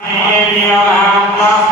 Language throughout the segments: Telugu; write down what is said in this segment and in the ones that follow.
Amen.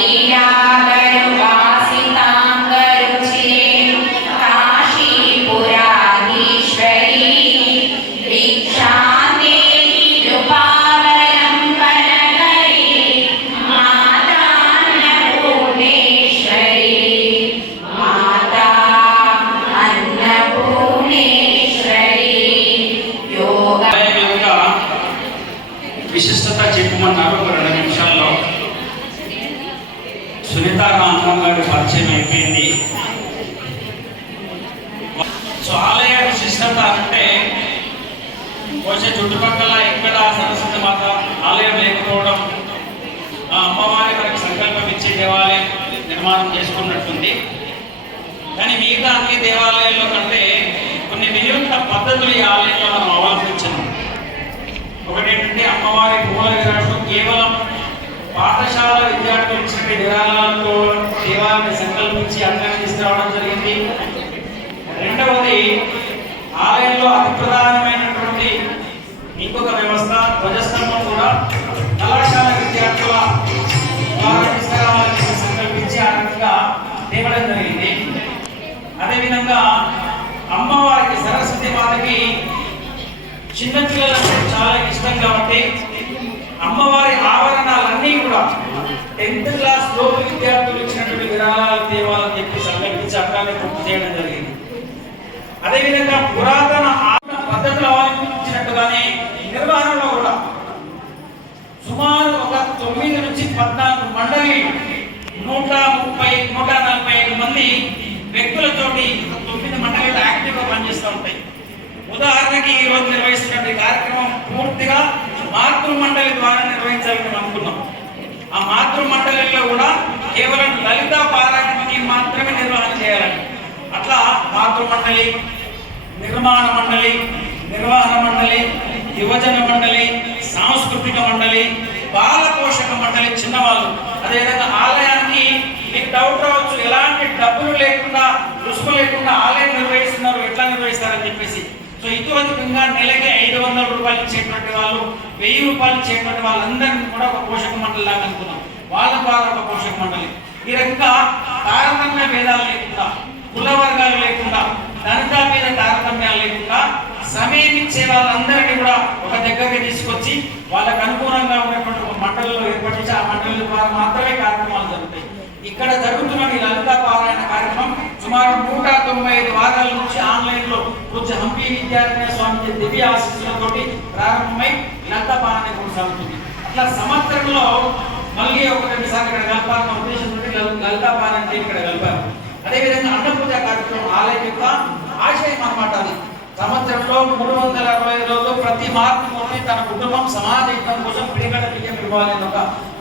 Yeah. విశిష్టత అంటే వచ్చే చుట్టుపక్కల ఎక్కడ సరస్వతి మాత ఆలయం లేకపోవడం ఆ అమ్మవారి మనకి సంకల్పం ఇచ్చే దేవాలయం నిర్మాణం చేసుకున్నట్టుంది. కానీ మిగతా అన్ని దేవాలయాల్లో కంటే కొన్ని వినూత్న పద్ధతులు ఈ ఆలయంలో మనం అవలంబించాము ఒకటి ఏంటంటే అమ్మవారి మూల విరాట్లు కేవలం పాఠశాల విద్యార్థులు ఇచ్చిన విరాళాలతో దేవాలయాన్ని సంకల్పించి అంగం తీసుకురావడం జరిగింది. రెండవది ఆలయంలో అతి ప్రధానమైనటువంటి ఇంకొక వ్యవస్థ ధ్వజస్తంభం కూడా కళాశాల విద్యార్థుల తీసుకురావాలని సంకల్పించి ఆ రకంగా తేవడం జరిగింది. అదేవిధంగా అమ్మవారికి సరస్వతి మాతకి చిన్న పిల్లలంటే చాలా ఇష్టం కాబట్టి అమ్మవారి ఆవరణాలన్నీ కూడా టెన్త్ క్లాస్ లోపు విద్యార్థులు ఇచ్చినటువంటి విరాళాలు తేవాలని చెప్పి సంకల్పించి అక్కడ పూర్తి చేయడం జరిగింది. అదేవిధంగా పురాతన ఆత్మ పద్ధతులు అవలంబించినట్టుగానే నిర్వహణలో కూడా సుమారు ఒక తొమ్మిది నుంచి పద్నాలుగు మండలి నూట ముప్పై నూట నలభై ఐదు మంది వ్యక్తులతోటి ఒక తొమ్మిది మండలిలు యాక్టివ్గా పనిచేస్తూ ఉంటాయి. ఉదాహరణకి ఈ రోజు నిర్వహిస్తున్న కార్యక్రమం పూర్తిగా మాతృ మండలి ద్వారా నిర్వహించాలని అనుకున్నాం ఆ మాతృ మండలిలో కూడా కేవలం లలిత పారాయణకి మాత్రమే నిర్వహణ చేయాలని. అట్లా మాతృ మండలి నిర్మాణ మండలి నిర్వహణ మండలి యువజన మండలి సాంస్కృతిక మండలి బాల పోషక మండలి చిన్నవాళ్ళు. అదేవిధంగా ఆలయానికి మీకు డౌట్ రావచ్చు ఎలాంటి డబ్బులు లేకుండా రుసుము లేకుండా ఆలయం నిర్వహిస్తున్నారు ఎట్లా నిర్వహిస్తారని చెప్పేసి. సో ఇటువంటిగా నెలకి ఐదు వందల రూపాయలు ఇచ్చేటువంటి వాళ్ళు వెయ్యి రూపాయలు ఇచ్చేటువంటి వాళ్ళందరినీ కూడా ఒక పోషక మండలి లాగా అనుకున్నాం వాళ్ళ ద్వారా ఒక పోషక మండలి. ఈ రకంగా తారతమ్య భేదాలు లేకుండా కుల వర్గాలు లేకుండా ధనిక మీద తారతమ్యాలు లేకుండా సమీపించే వాళ్ళందరినీ కూడా ఒక దగ్గరికి తీసుకొచ్చి వాళ్ళకు అనుకూలంగా ఉన్నటువంటి ఒక మండలిలో ఏర్పడించి ఆ మండలి ద్వారా మాత్రమే కార్యక్రమాలు జరుగుతాయి. ఇక్కడ జరుగుతున్న ఈ లలిత పారాయణ కార్యక్రమం సుమారు నూట తొంభై ఐదు వారాల నుంచి ఆన్లైన్లో కొంచెం హంపి విద్యారణ్య స్వామి దివ్య ఆశీస్సులతోటి ప్రారంభమై లలిత పారాయణ కొనసాగుతుంది. అట్లా సంవత్సరంలో మళ్ళీ ఒక రెండుసార్లు ఇక్కడ కలపాలన్న ఉద్దేశంతో లలిత- పారాయణ ఇక్కడ కలిపారు కార్యక్రమం ఆలయం యొక్క ఆశయం అన్నమాట అది. సంవత్సరంలో మూడు వందల అరవై రోజులు ప్రతి మార్పుని తన కుటుంబం సమాజ హితం కోసం పిడిగడ బియ్యం ఇవ్వాలని ఒక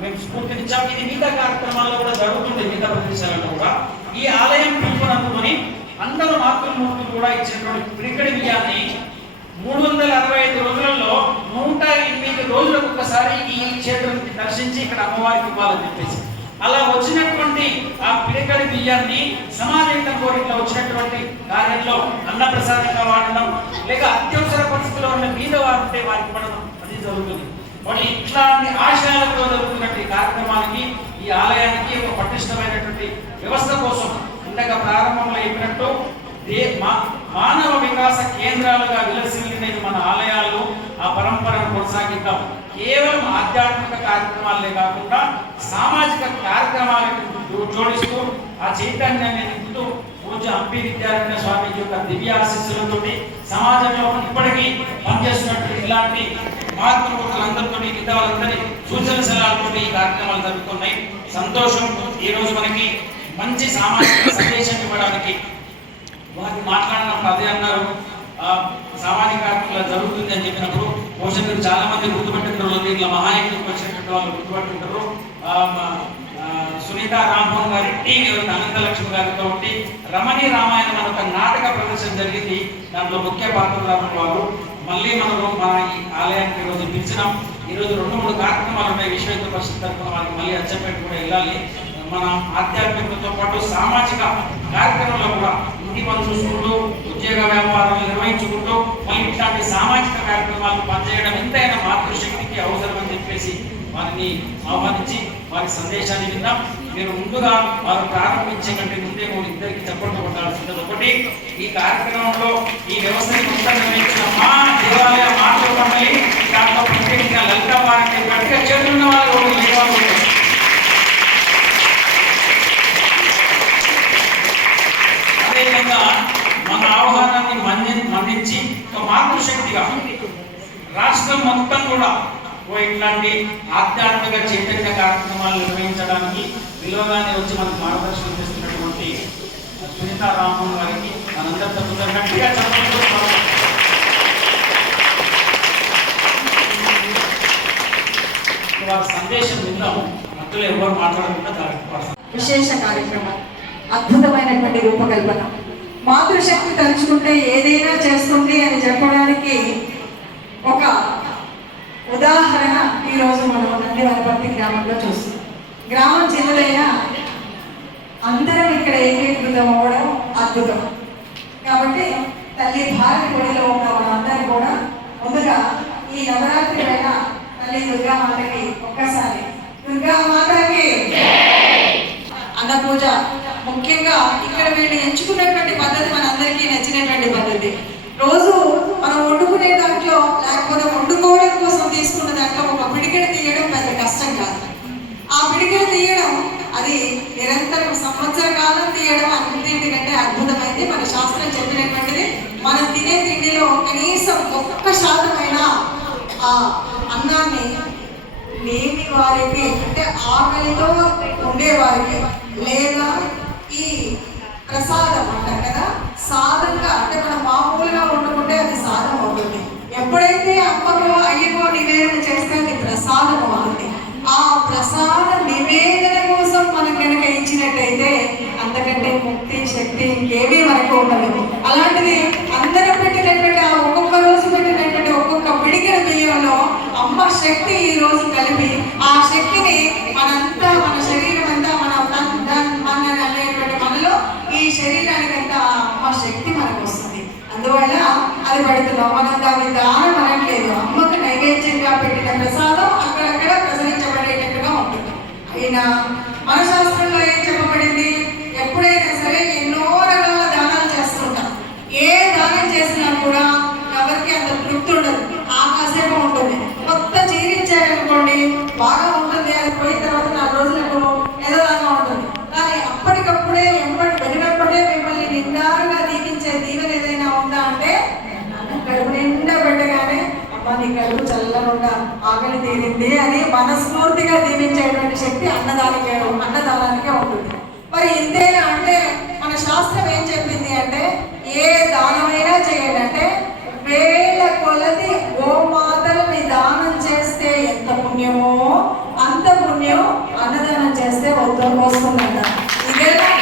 మేము స్ఫూర్తినిచ్చాం. ఇది మిగతా కార్యక్రమాల్లో కూడా జరుగుతుంది మిగతా ప్రదేశాలలో కూడా. ఈ ఆలయం పిలుపునందుకొని అందరూ మాతృమూర్తులు కూడా ఇచ్చినటువంటి పిడికడి బియ్యాన్ని మూడు వందల అరవై ఐదు రోజులలో నూట ఎనిమిది రోజులకు ఒకసారి ఈ క్షేత్రం దర్శించి ఇక్కడ అమ్మవారికి ఇవ్వాలని చెప్పేసి అలా వచ్చినటువంటి ఆ పిడికడి బియ్యాన్ని సమాజహితం కోరికలో వచ్చినటువంటి కార్యంలో అన్నప్రసాదంగా వాడడం లేక అత్యవసర పరిస్థితుల్లో ఉన్న మీద వాడితే వారికి ఇవ్వడం అది జరుగుతుంది. మరి ఇట్లాంటి ఆశయాలతో జరుగుతున్నటువంటి కార్యక్రమానికి ఈ ఆలయానికి ఒక పటిష్టమైనటువంటి వ్యవస్థ కోసం ఇందాక ప్రారంభంలో చెప్పినట్టు దే- మా- మానవ వికాస కేంద్రాలుగా విలసిల్లిన మన ఆలయాలు ఆ పరంపరను కొనసాగిద్దాం. కేవలం ఆధ్యాత్మిక కార్యక్రమాలే కాకుండా సామాజిక కార్యక్రమాలకు జోడిస్తూ ఆ చైతన్యాన్ని నింపుతూ పూజ హంపి విద్యారాయణ స్వామి యొక్క దివ్య ఆశీస్సులతో సమాజంలో ఇప్పటికీ పనిచేస్తున్నట్టు ఇలాంటి మాతృమూర్తులందరితో మిగతా వాళ్ళందరి సూచన సలహాలతో ఈ కార్యక్రమాలు జరుగుతున్నాయి. సంతోషం ఈ రోజు మనకి మంచి సామాజిక సందేశం ఇవ్వడానికి వారు మాట్లాడినప్పుడు అదే అన్నారు. సామాజిక కార్యక్రమాలు జరుగుతుంది అని చెప్పినప్పుడు బహుశా మీరు చాలా మంది గుర్తుపెట్టిన ఇట్లా మహాయజ్ఞం వచ్చినటువంటి వాళ్ళు గుర్తుపెట్టుంటారు ఆ, సునీత రామ్మోహన్ గారి టీవీ అనంతలక్ష్మి గారితో ఉండి రమణి రామాయణం అనే ఒక నాటక ప్రదర్శన జరిగింది. దాంట్లో ముఖ్య పాత్రధారులు వారు మళ్ళీ మనము మన ఈ ఆలయానికి ఈరోజు పిలిచినాం. ఈరోజు రెండు మూడు కార్యక్రమాలు ఉన్నాయి. విశ్వ హిందూ పరిషత్ తరఫున వారికి మళ్ళీ అచ్చంపేట కూడా వెళ్ళాలి. మన ఆధ్యాత్మికతో పాటు సామాజిక కార్యక్రమంలో కూడా ఇంటి చూసుకుంటూ ఉద్యోగ వ్యాపారాలు నిర్వహించుకుంటూ మళ్ళీ ఇట్లాంటి సామాజిక కార్యక్రమాలు పనిచేయడం ఎంతైనా మాతృశక్తికి అవసరం అని చెప్పేసి వారిని ఆహ్వానించి వారి సందేశాన్ని విన్నాం మీరు ముందుగా వారు ప్రారంభించే కంటే ముందే మూడు ఇద్దరికి చెప్పడం కొట్టాల్సింది ఒకటి. ఈ కార్యక్రమంలో ఈ వ్యవస్థని మొత్తం నిర్వహించిన మా దేవాలయ మాతృ మండలి దాంట్లో ప్రత్యేకంగా లలిత వారిని గట్టిగా చేతున్న వాళ్ళు లేవాలి మన ఆహ్వానాన్ని మన్ని మన్నించి ఒక మాతృశక్తిగా రాష్ట్రం మొత్తం కూడా ఓ ఇట్లాంటి ఆధ్యాత్మిక చైతన్య కార్యక్రమాలు నిర్వహించడానికి విలువగానే వచ్చి మనకు మార్గదర్శనం చేస్తున్నటువంటి సునీత రామన్ గారికి మనందరితో గట్టిగా వారి సందేశం విందాం మధ్యలో ఎవరు మాట్లాడకుండా దానికి విశేష కార్యక్రమం. అద్భుతమైనటువంటి రూపకల్పన. మాతృశక్తి తలుచుకుంటే ఏదైనా చేస్తుంది అని చెప్పడానికి ఒక ఉదాహరణ ఈరోజు మనం నంది వనపర్తి గ్రామంలో చూస్తాం గ్రామం చిన్నదైనా అందరం ఇక్కడ ఏకీకృతం అవ్వడం అద్భుతం. కాబట్టి తల్లి భారతి గుడిలో ఉన్న మనందరం కూడా ముందుగా ఈ నవరాత్రి వేళ తల్లి దుర్గామాతకి ఒక్కసారి దుర్గామాతకి అన్న పూజ ముఖ్యంగా ఇక్కడ వీళ్ళు ఎంచుకున్నటువంటి పద్ధతి మనందరికీ నచ్చినటువంటి పద్ధతి. రోజు మనం వండుకునే దాంట్లో లేకపోతే వండుకోవడం కోసం తీసుకున్న దాంట్లో ఒక పిడికెడు తీయడం పెద్ద కష్టం కాదు. ఆ పిడికెడు తీయడం అది నిరంతరం సంవత్సర కాలం తీయడం అన్నింటికంటే అద్భుతమైంది. మన శాస్త్రం చెప్పినటువంటిది మనం తినే తిండిలో కనీసం ఒక్క శాతమైన ఆ అన్నాన్ని లేని వారికి అంటే ఆకలితో ఉండేవారికి లేదా ఈ ప్రసాదం అంటారు కదా? సాధంగా అంటే మనం మామూలుగా వండుకుంటే అది సాధం అవుతుంది. ఎప్పుడైతే అమ్మకో అయ్యకో నివేదన చేస్తే అది ప్రసాదం అవుతుంది. ఆ ప్రసాద నివేదన కోసం మనం కనుక ఇచ్చినట్టయితే అంతకంటే ముక్తి శక్తి ఇంకేమీ మనకు ఉండదు. అలాంటిది అందరం పెట్టినటువంటి ఆ ఒక్కొక్క రోజు పెట్టినటువంటి ఒక్కొక్క పిడికిన బియ్యంలో అమ్మ శక్తి ఈ రోజు కలిపి ఆ శక్తిని మనంతా మన శరీరం అంతా మన తన్ ధన్ మన అనేటువంటి మనలో ఈ శరీరానికి అంతా ఆ అమ్మ శక్తి మనకు వస్తుంది అందువల్ల అది పెడుతున్నాం. మనం దాన్ని దానం అనట్లేదు. అమ్మకు నైవేద్యంగా పెట్టిన ప్రసాదం అక్కడక్కడ ప్రసరించబడేటట్టుగా ఉంటుంది. అయినా మన శాస్త్రంలో ఏం చెప్పబడింది? ఎప్పుడైనా సరే ఎన్నో రకాల దానాలు చేస్తుంటాం. ఏ దానం చేసినా కూడా ఎవరికి అంత తృప్తి ఉండదు ఆ కాసేపు ఉంటుంది కొత్త జీరించారనుకోండి బాగా ఉంటుంది అది పోయిన తర్వాత నాలుగు రోజులకు ఏదో లాగా ఉంటుంది కానీ అప్పటికప్పుడే ఎంబడి వెనుకప్పుడే మిమ్మల్ని నిండారుగా దీవించే దీవెన ఏదైనా ఉందా అంటే అన్నం కడుపు నిండా పెట్టగానే అమ్మ నీ కడుపు చల్లనుండా ఆకలి తీరింది అని మనస్ఫూర్తిగా దీవించేటువంటి శక్తి అన్నదానికే అన్నదానానికే ఉంటుంది. మరి ఇంతేనా అంటే మన శాస్త్రం ఏం చెప్పింది అంటే ఏ దానమైనా చేయండి. అంటే వేల కొలది గోమాతలని దానం చేస్తే ఎంత పుణ్యమో అంత పుణ్యం అన్నదానం చేస్తే వద్ద- వస్తుందంట. ఇదేలా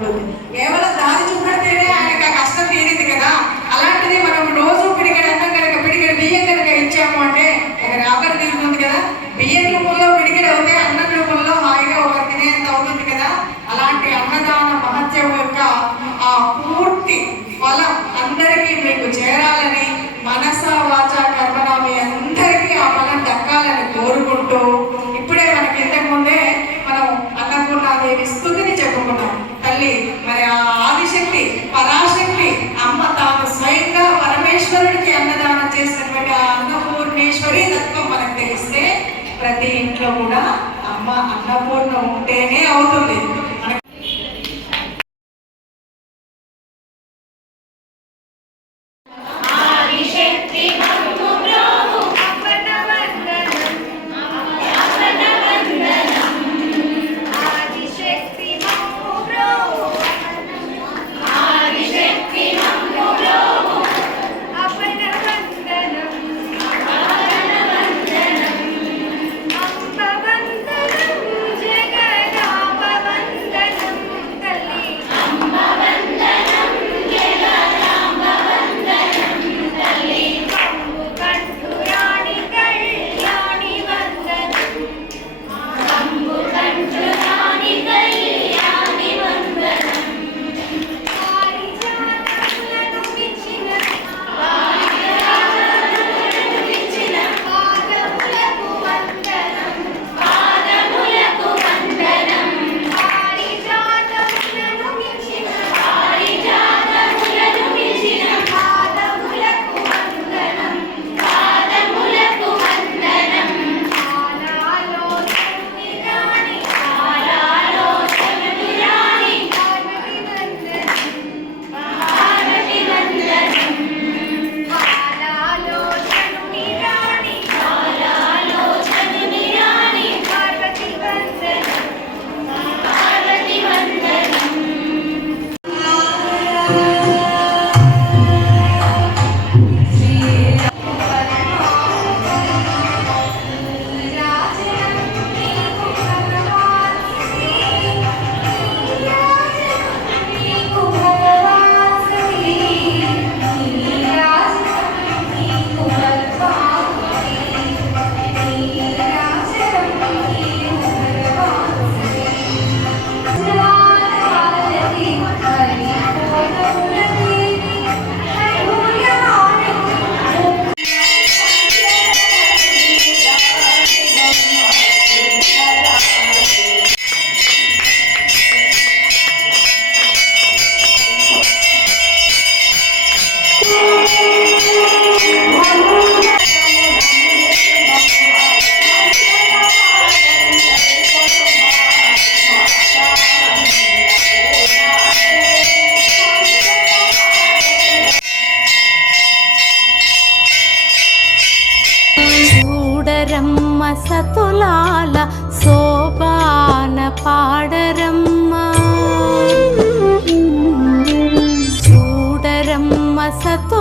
మహత్యం కేవలం దారి చూపెడితేనే ఆయనకు ఆ కష్టం తీరింది కదా అలాంటిది మనం రోజు పిడిగడి అన్నం కనుక పిడిగడి బియ్యం కనుక ఇచ్చాము అంటే ఒక ఆకలి తీరుతుంది కదా బియ్యం రూపంలో పిడిగడి అవుతే అన్నం రూపంలో హాయిగా ఒకరు తినేంత అవుతుంది కదా అలాంటి అన్నదాన మహత్యం యొక్క ఆ పూర్తి ఫలం అందరికీ మీకు చేరాలని మనస వాచ కర్మణ మీ అందరికీ ఆ ఫలం దక్కాలని కోరుకుంటూ ఇప్పుడే మనకి ఇంతకు ముందే మనం అన్నపూర్ణాదేవి స్థుతిని చెప్పుకున్నాం తల్లి మరి ఆ ఆదిశక్తి పరాశక్తి అమ్మ తాను స్వయంగా పరమేశ్వరుడికి అన్నదానం చేసినటువంటి ఆ అన్నపూర్ణేశ్వరి తత్వం మనకు తెలిస్తే ప్రతి ఇంట్లో కూడా అమ్మ అన్నపూర్ణ ఉంటేనే అవుతుంది.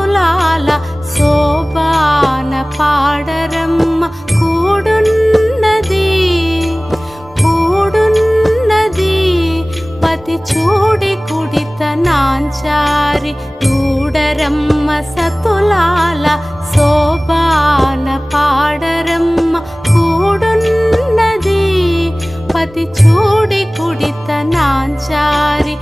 మూలాల శోభాన పాడరమ్మ కూడున్నది కూడున్నది. పతి చూడి కుడిత నాంచారి చూడరమ్మ సతులాల శోభాన పాడరమ్మ కూడున్నది. పతి చూడి కుడిత నాంచారి